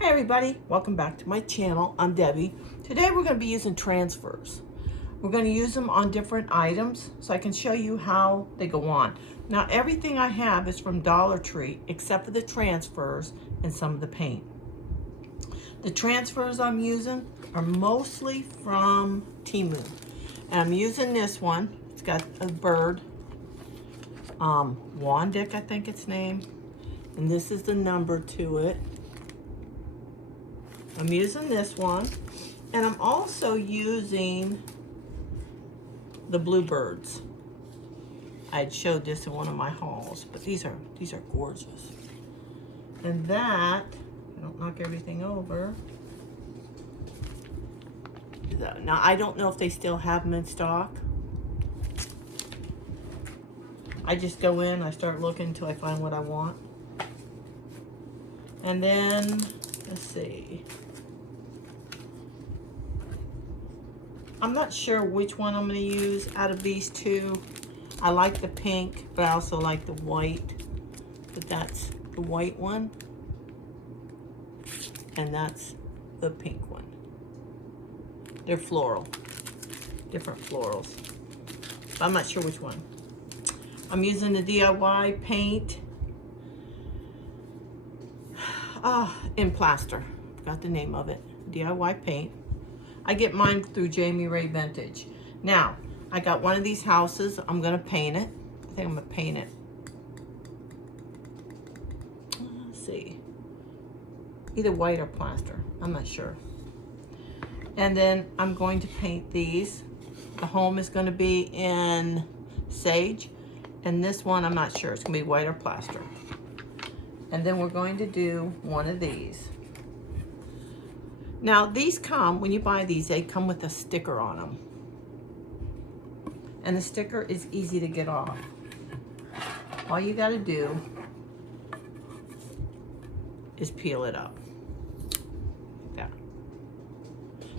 Hi everybody, welcome back to my channel. I'm Debbie. Today we're going to be using transfers. We're going to use them on different items so I can show you how they go on. Now everything I have is from Dollar Tree except for the transfers and some of the paint. The transfers I'm using are mostly from Temu. And I'm using this one. It's got a bird. Wandic, I think it's named. And this is the number to it. I'm using this one, and I'm also using the Bluebirds. I had showed this in one of my hauls, but these are gorgeous. And that, I don't knock everything over. Now I don't know if they still have them in stock. I just go in, I start looking until I find what I want. And then, let's see. I'm not sure which one I'm going to use out of these two. I like the pink, but I also like the white. But that's the white one. And that's the pink one. They're floral. Different florals. But I'm not sure which one. I'm using the DIY paint in plaster. Forgot the name of it. DIY paint. I get mine through Jamie Ray Vintage. Now, I got one of these houses. I'm going to paint it. I think I'm going to paint it. Let's see. Either white or plaster. I'm not sure. And then I'm going to paint these. The home is going to be in sage. And this one, I'm not sure. It's going to be white or plaster. And then we're going to do one of these. Now, these come, when you buy these, they come with a sticker on them. And the sticker is easy to get off. All you got to do is peel it up. Like that.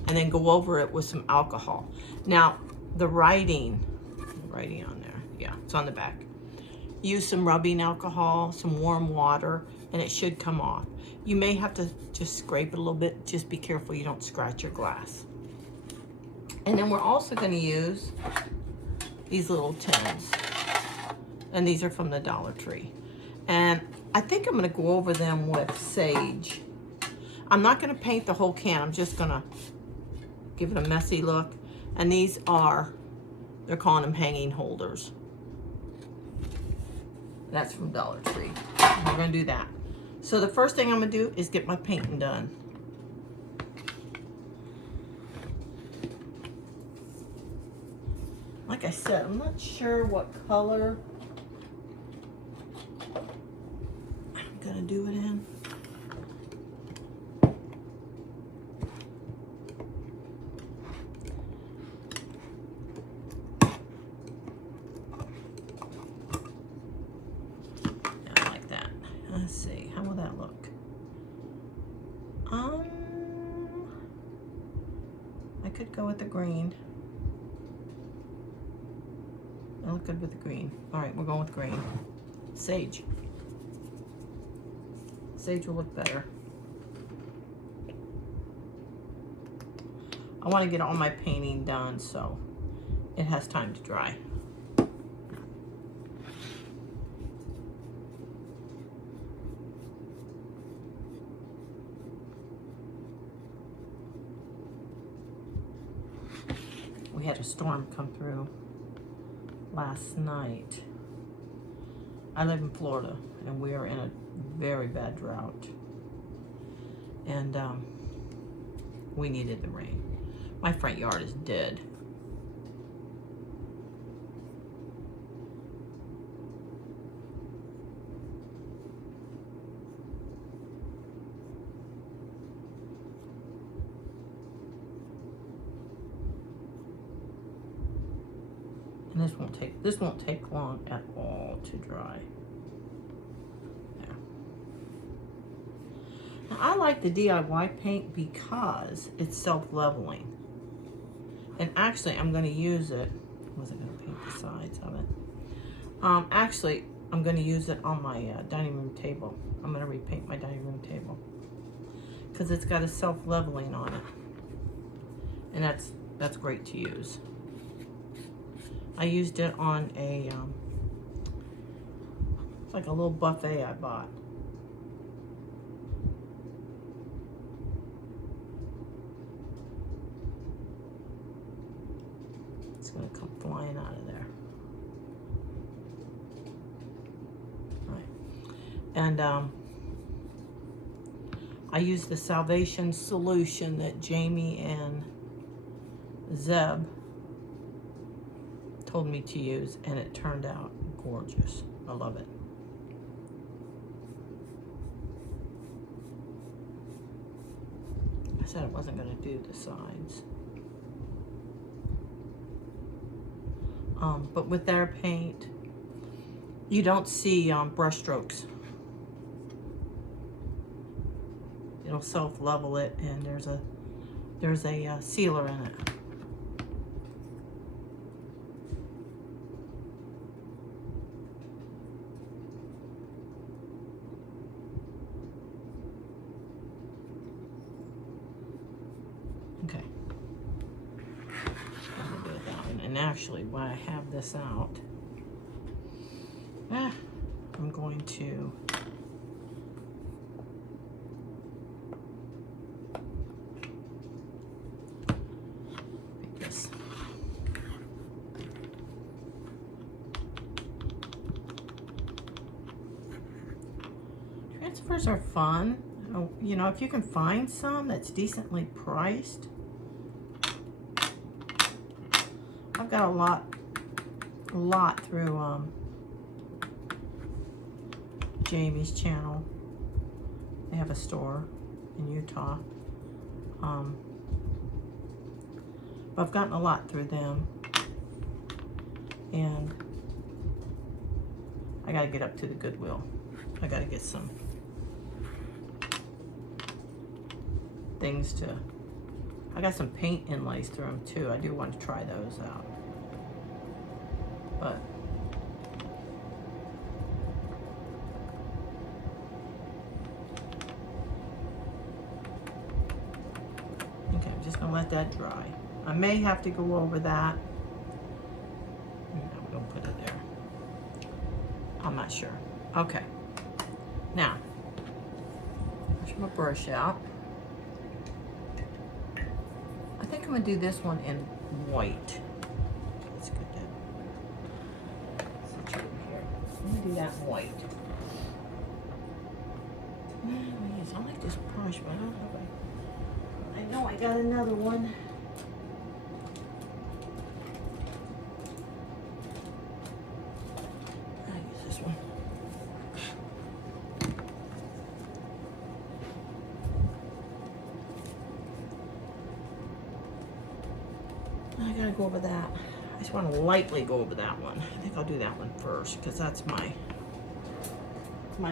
And then go over it with some alcohol. Now, the writing on there, yeah, it's on the back. Use some rubbing alcohol, some warm water, and it should come off. You may have to just scrape it a little bit. Just be careful you don't scratch your glass. And then we're also going to use these little tins. And these are from the Dollar Tree. And I think I'm going to go over them with sage. I'm not going to paint the whole can. I'm just going to give it a messy look. And these are, they're calling them hanging holders. That's from Dollar Tree. We're going to do that. So the first thing I'm going to do is get my painting done. Like I said, I'm not sure what color I'm going to do it in. Let's see, how will that look? I could go with the green. I look good with the green. All right, we're going with green. Sage. Sage will look better. I want to get all my painting done so it has time to dry. We had a storm come through last night. I live in Florida, and we are in a very bad drought. And we needed the rain. My front yard is dead. And this won't take long at all to dry. There. Now, I like the DIY paint because it's self-leveling. And actually, I'm going to use it. I wasn't going to paint the sides of it. Actually, I'm going to use it on my dining room table. I'm going to repaint my dining room table. because it's got a self-leveling on it. And that's great to use. I used it on a, it's like a little buffet I bought. It's gonna come flying out of there. All right. And I used the Salvation solution that Jamie and Zeb told me to use, and it turned out gorgeous. I love it. I said I wasn't going to do the sides. But with their paint, you don't see brush strokes. It'll self-level it, and there's a sealer in it. Okay. I'll do it that way. And actually, while I have this out, I'm going to make this. Transfers are fun. You know, if you can find some that's decently priced. I've got a lot through Jamie's channel. They have a store in Utah. But I've gotten a lot through them. And I gotta get up to the Goodwill. I gotta get some things to, I got some paint inlays through them too. I do want to try those out. But okay, I'm just gonna let that dry. I may have to go over that. No, we don't put it there. I'm not sure. Okay. Now, push my brush out. I think I'm gonna do this one in white. That's good. Sit you over here. I'm gonna do that in white. Anyways, I like this brush, but I don't know. I know I got another one. I'll use this one. I gotta go over that. I just want to lightly go over that one. I think I'll do that one first because that's my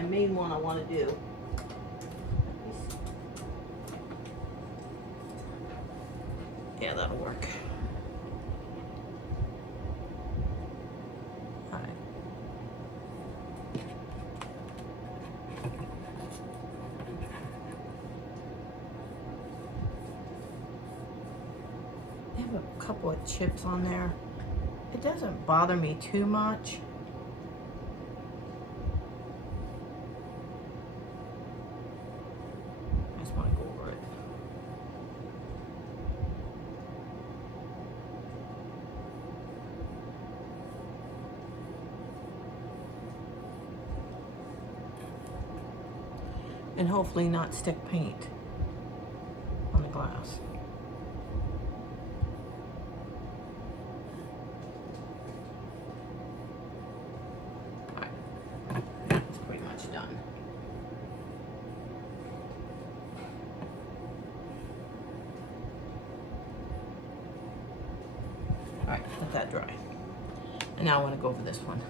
main one I want to do. Yeah, that'll work. All right. I have a couple of chips on there. It doesn't bother me too much. I just want to go over it. And hopefully not stick paint on the glass. It's pretty much done. All right, let that dry. And now I want to go over this one.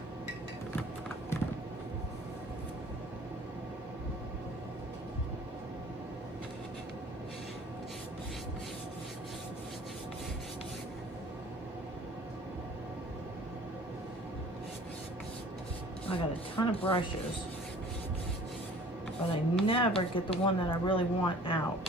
I got a ton of brushes, but I never get the one that I really want out.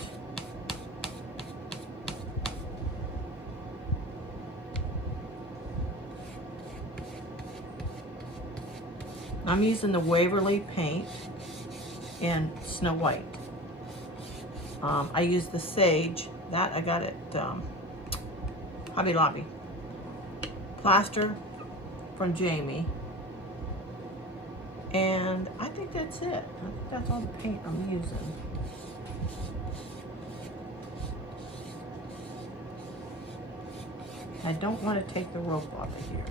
I'm using the Waverly paint in Snow White. I use the Sage, that I got at Hobby Lobby. Plaster from Jamie. And I think that's it. I think that's all the paint I'm using. I don't want to take the rope off of here.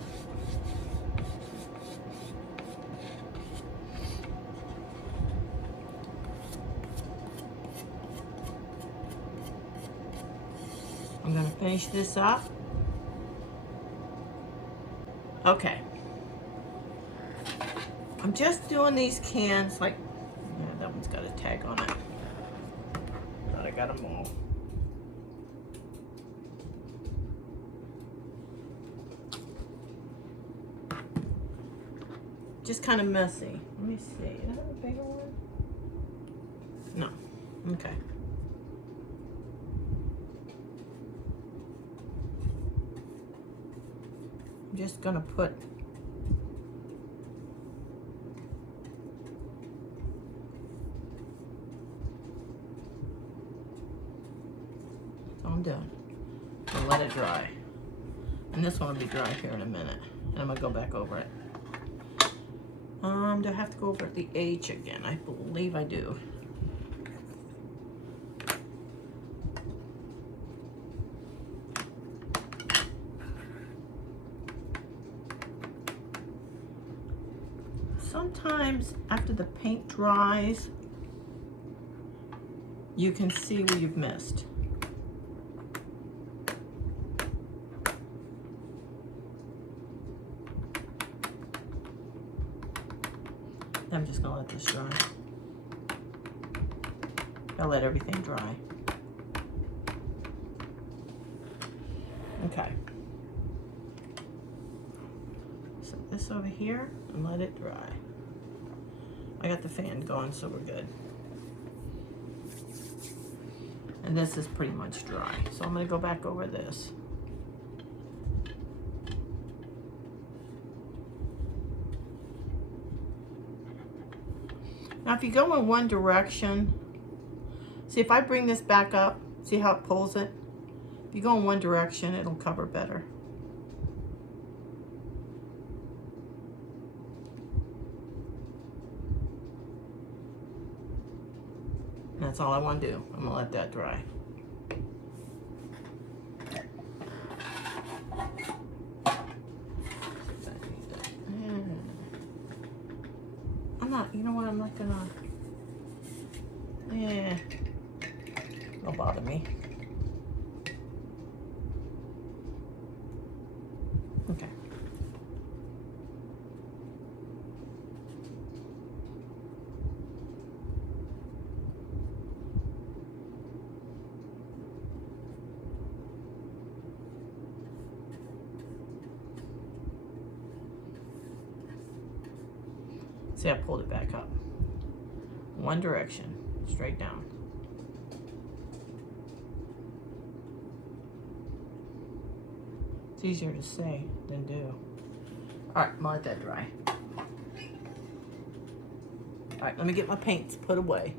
I'm going to finish this up. Okay. I'm just doing these cans like, yeah, that one's got a tag on it. But I got them all. Just kind of messy. Let me see. Do I have a bigger one? No. Okay. I'm just gonna put that's all I'm doing. I'll let it dry. And this one will be dry here in a minute. And I'm gonna go back over it. Do I have to go over the H again? I believe I do. Sometimes after the paint dries, you can see where you've missed. I'm just gonna let this dry. I'll let everything dry. Okay. Set this over here and let it dry. I got the fan going, so we're good. And this is pretty much dry. So I'm gonna go back over this. Now if you go in one direction, see if I bring this back up, see how it pulls it? If you go in one direction, it'll cover better. And that's all I want to do. I'm gonna let that dry. You know what, I'm not gonna, don't bother me. Okay. See, I pulled it back up. One direction, straight down. It's easier to say than do. All right, I'm gonna let that dry. All right, let me get my paints put away.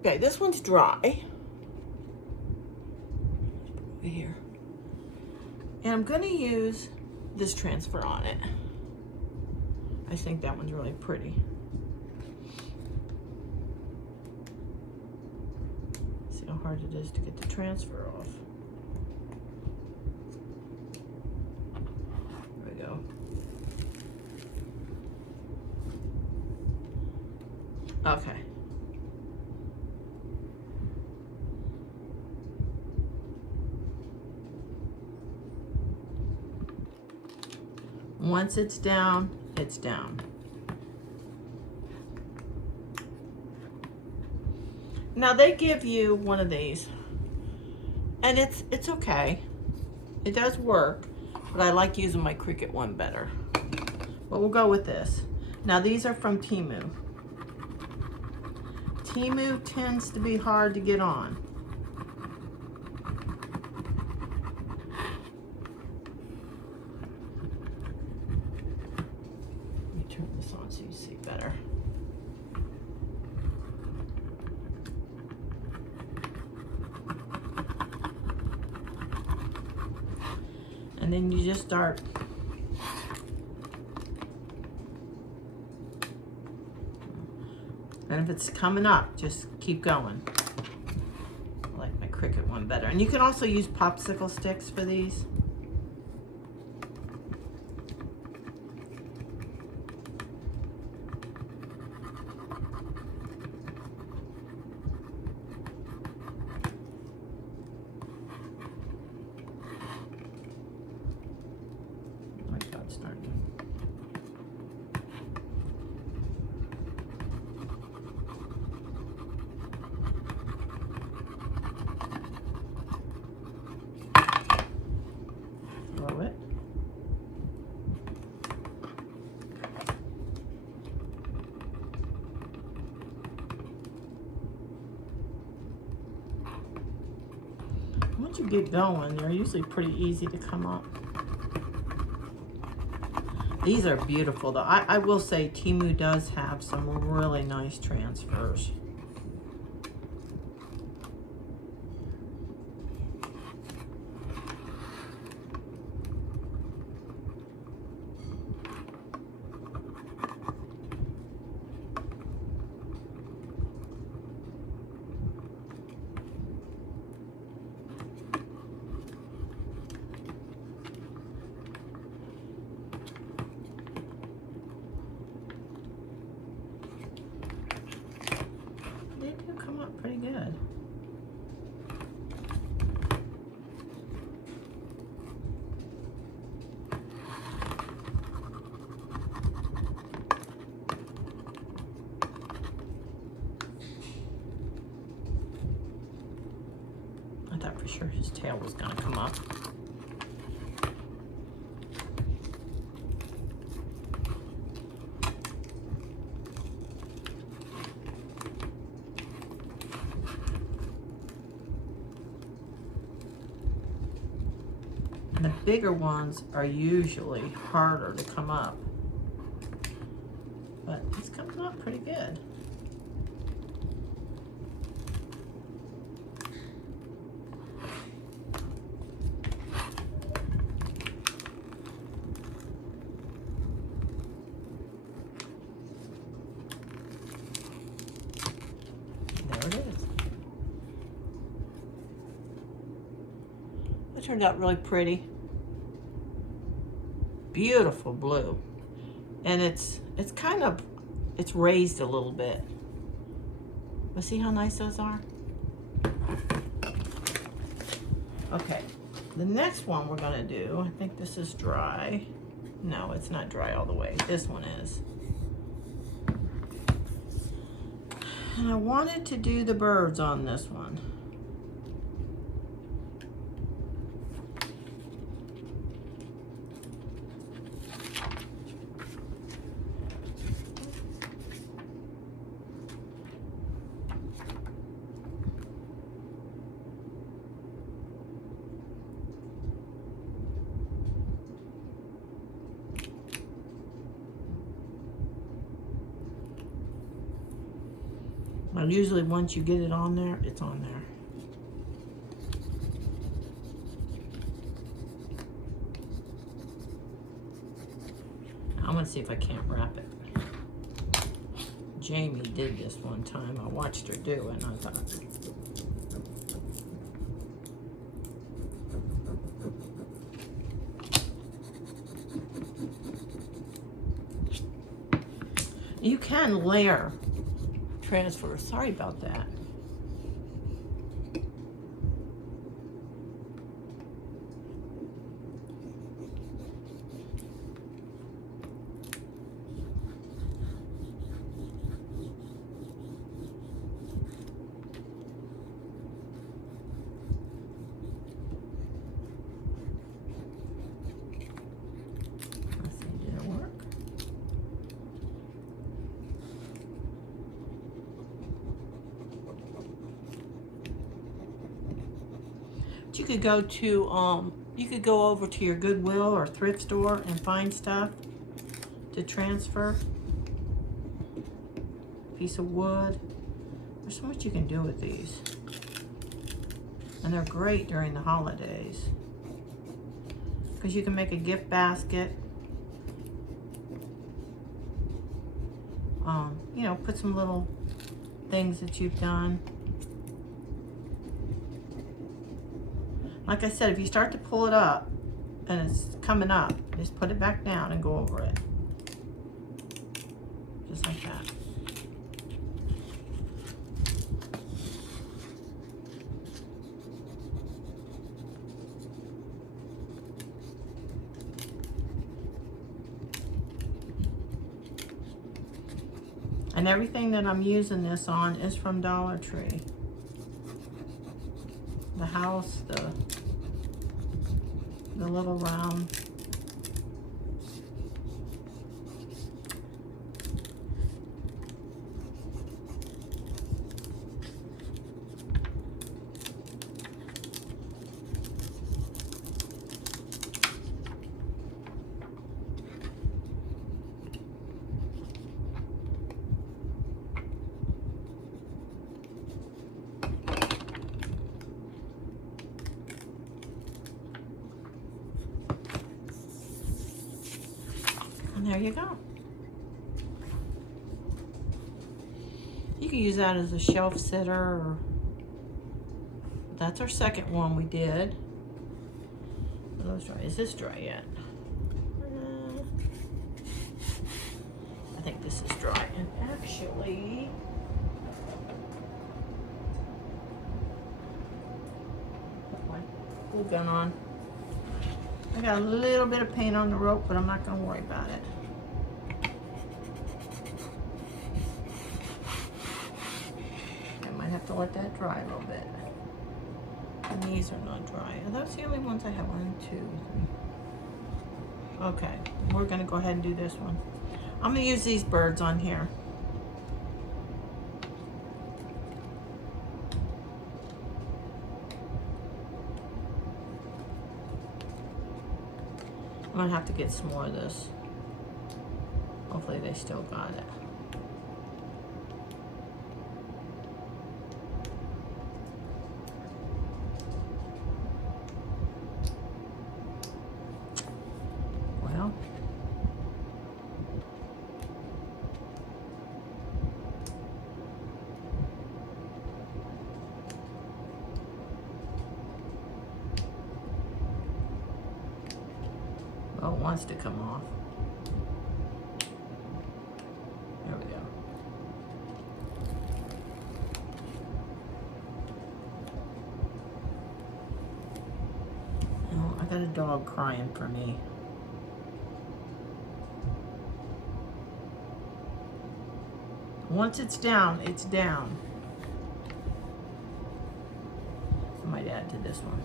Okay, this one's dry. Over here. And I'm gonna use this transfer on it. I think that one's really pretty. See how hard it is to get the transfer off. There we go. Okay. Once it's down, it's down. Now they give you one of these, and it's okay. It does work, but I like using my Cricut one better. But we'll go with this. Now these are from Temu. Temu tends to be hard to get on. Let me turn this on so you see better. And then you just start and if it's coming up, just keep going. I like my Cricut one better. And you can also use popsicle sticks for these. Oh my God, it's starting. Throw it. Once you get going, they're usually pretty easy to come up. These are beautiful though. I will say Temu does have some really nice transfers. They do come up pretty good. I thought for sure his tail was gonna come up. And the bigger ones are usually harder to come up. But he's coming up pretty good. There it is. It turned out really pretty. Beautiful blue. And it's kind of, it's raised a little bit. But see how nice those are? Okay, the next one we're gonna do, I think this is dry. No, it's not dry all the way. This one is. And I wanted to do the birds on this one. Now, usually once you get it on there, it's on there. I'm gonna see if I can't wrap it. Jamie did this one time. I watched her do it and I thought, you can layer transfer. Sorry about that. Let's see, did it work? you could go to, you could go over to your Goodwill or thrift store and find stuff to transfer. Piece of wood. There's so much you can do with these. And they're great during the holidays. Because you can make a gift basket. You know, put some little things that you've done. Like I said, if you start to pull it up and it's coming up, just put it back down and go over it. Just like that. And everything that I'm using this on is from Dollar Tree. The house, the little round. And there you go. You can use that as a shelf sitter. Or that's our second one we did. Are those dry? Is this dry yet? I think this is dry. And actually, put my glue gun on. I got a little bit of paint on the rope, but I'm not going to worry about it. I might have to let that dry a little bit. And these are not dry. Are those the only ones I have? 1, 2, 3. Okay, we're going to go ahead and do this one. I'm going to use these birds on here. I'm gonna have to get some more of this. Hopefully they still got it. Well, it wants to come off. There we go. Oh, I got a dog crying for me. Once it's down, it's down. I might add to this one.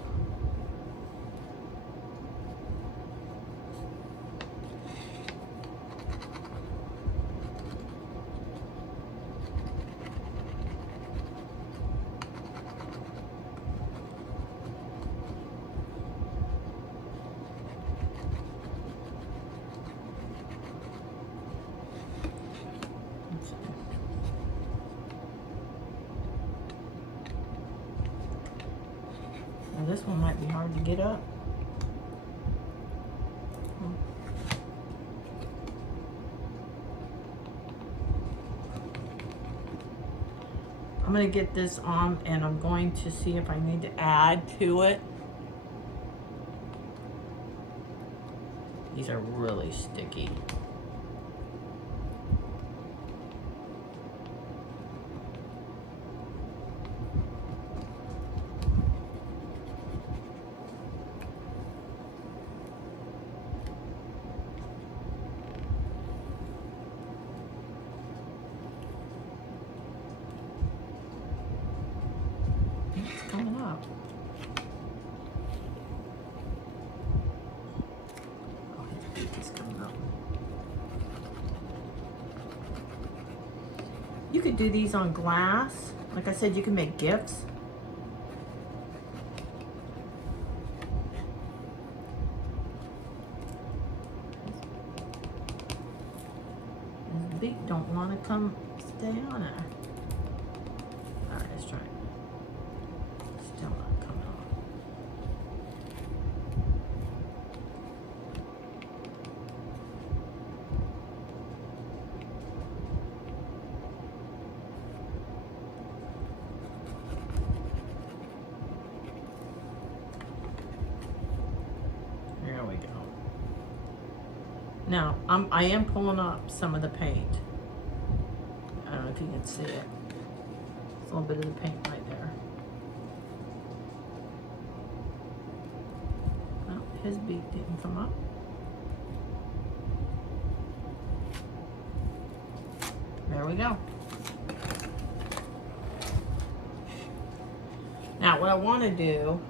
Now this one might be hard to get up. I'm going to get this on and I'm going to see if I need to add to it. These are really sticky. It's coming up. Oh, it's coming up. You could do these on glass. Like I said, you can make gifts. feet don't want to come stay on there. All right, let's try it. Still not coming on. There we go. Now, I am pulling up some of the paint. I don't know if you can see it. It's a little bit of the paint right there. Well, his beak didn't come up. There we go. Now, what I want to do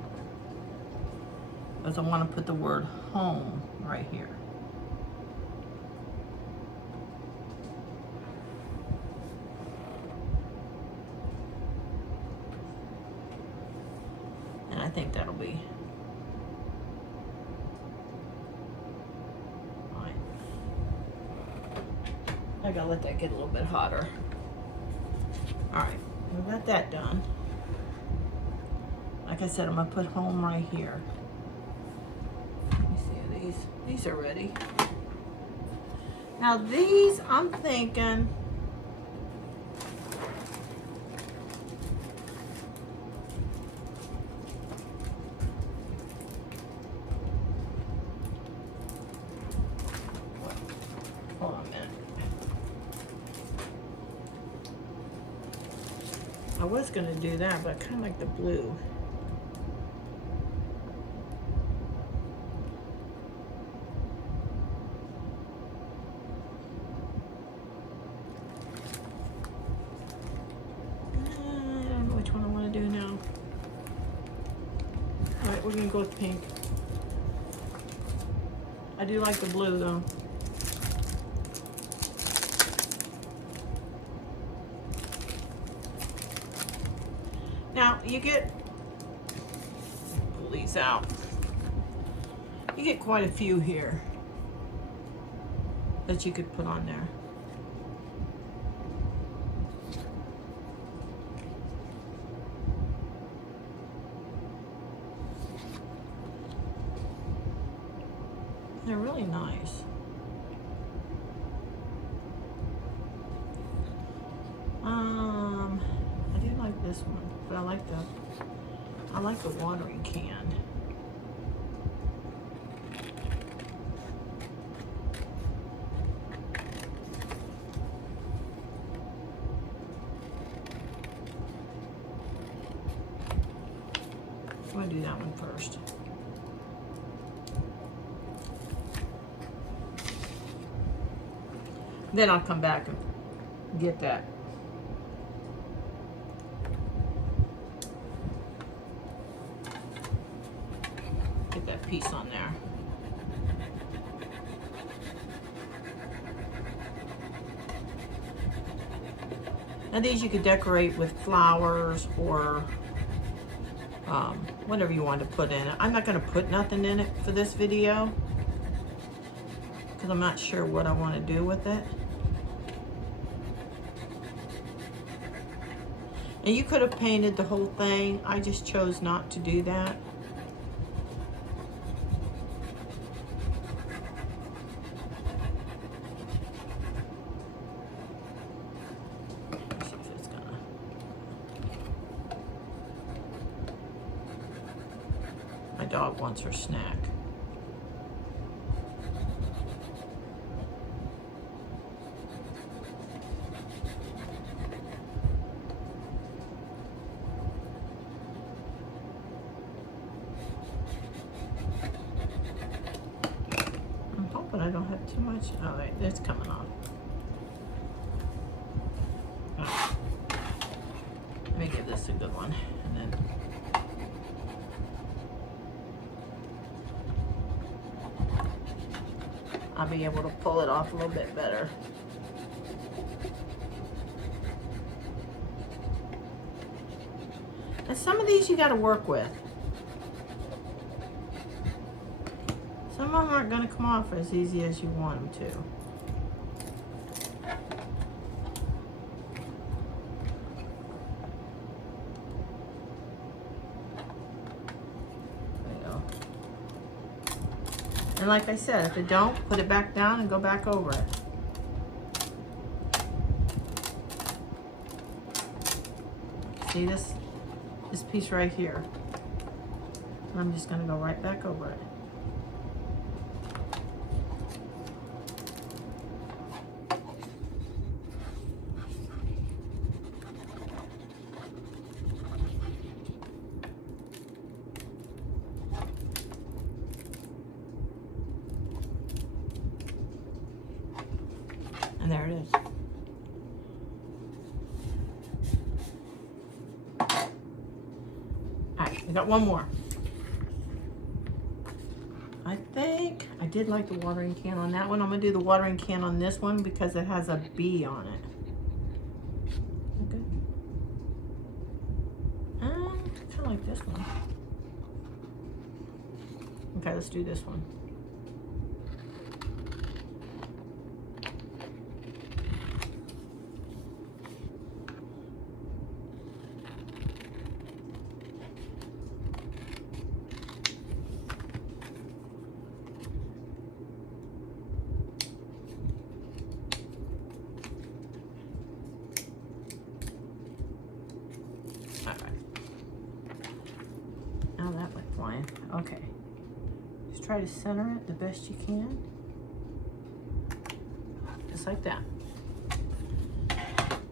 is I want to put the word home right here. And I think that'll be fine. I gotta let that get a little bit hotter. All right, we got that done. Like I said, I'm gonna put home right here. Let me see these. These are ready. Now these, I'm thinking, hold on a minute. I was gonna do that, but I kind of like the blue. We're gonna go with pink. I do like the blue though. Now you get, pull these out. You get quite a few here that you could put on there. They're really nice. I do like this one, but I like the watering can. I'm gonna do that one first. Then I'll come back and get that. Get that piece on there. Now these you could decorate with flowers or whatever you want to put in it. I'm not going to put nothing in it for this video because I'm not sure what I want to do with it. And you could have painted the whole thing. I just chose not to do that. Let's see if it's gonna. My dog wants her snack. But I don't have too much. Oh, wait, it's coming on. Oh. Let me give this a good one, and then I'll be able to pull it off a little bit better. And some of these you got to work with. Some of them aren't going to come off as easy as you want them to. And like I said, if it don't, put it back down and go back over it. See this piece right here? I'm just going to go right back over it. And there it is. Alright, I got one more. I think I did like the watering can on that one. I'm going to do the watering can on this one because it has a bee on it. Okay. Kind of like this one. Okay, let's do this one. Okay, just try to center it the best you can, just like that.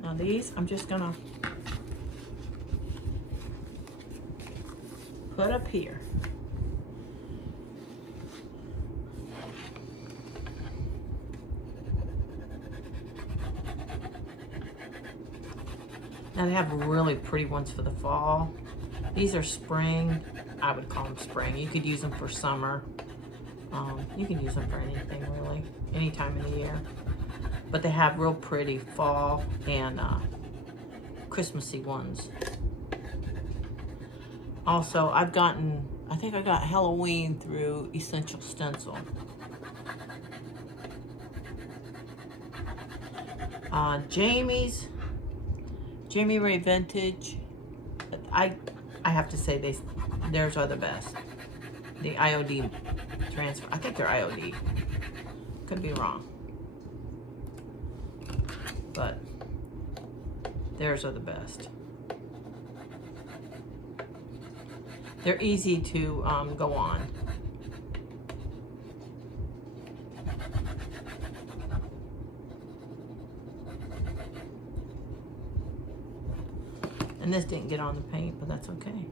Now these, I'm just gonna put up here. Now they have really pretty ones for the fall. These are spring. I would call them spring. You could use them for summer. You can use them for anything really, any time of the year. But they have real pretty fall and Christmassy ones. Also, I think I got Halloween through Essential Stencil. Jamie Ray Vintage. I have to say theirs are the best. The IOD transfer. I think they're IOD. Could be wrong. But theirs are the best. They're easy to go on. And this didn't get on the paint, but that's okay.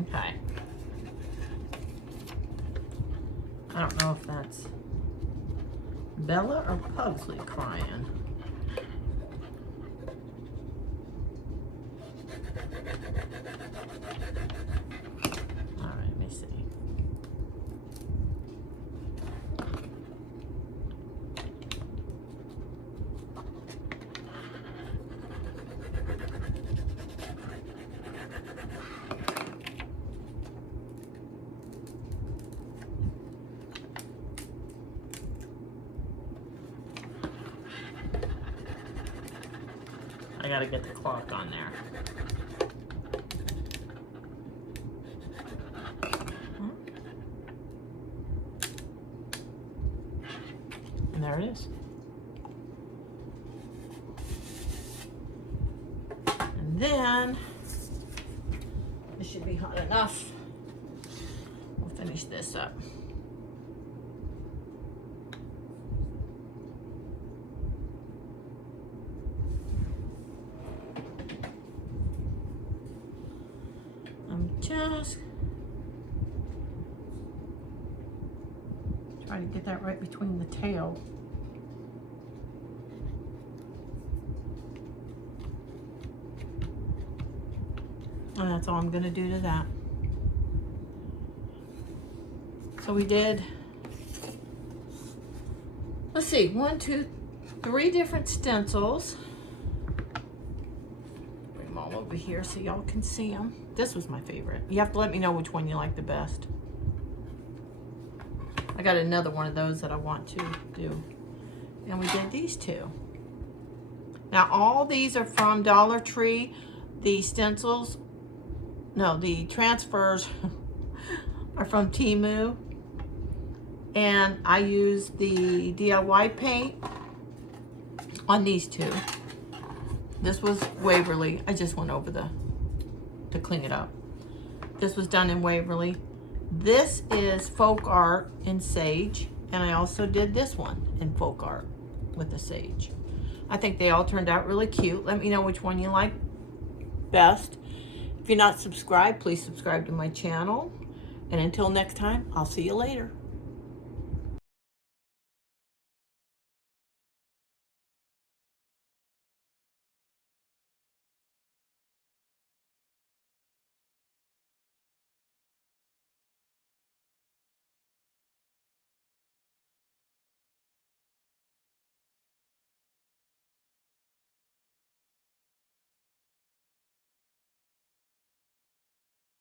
Okay. I don't know if that's Bella or Pugsley crying. All right, let me see. I gotta get the clock on there. And there it is. And then, this should be hot enough. We'll finish this up. I'm just trying to get that right between the tail. And that's all I'm gonna do to that. So we did, let's see, 1, 2, 3 different stencils. Bring them all over here so y'all can see them. This was my favorite. You have to let me know which one you like the best. I got another one of those that I want to do. And we did these 2. Now all these are from Dollar Tree. The stencils, no, the transfers are from Temu. And I used the DIY paint on these 2. This was Waverly. I just went over to clean it up. This was done in Waverly. This is Folk Art in Sage. And I also did this one in Folk Art with the Sage. I think they all turned out really cute. Let me know which one you like best. If you're not subscribed, please subscribe to my channel. And until next time, I'll see you later.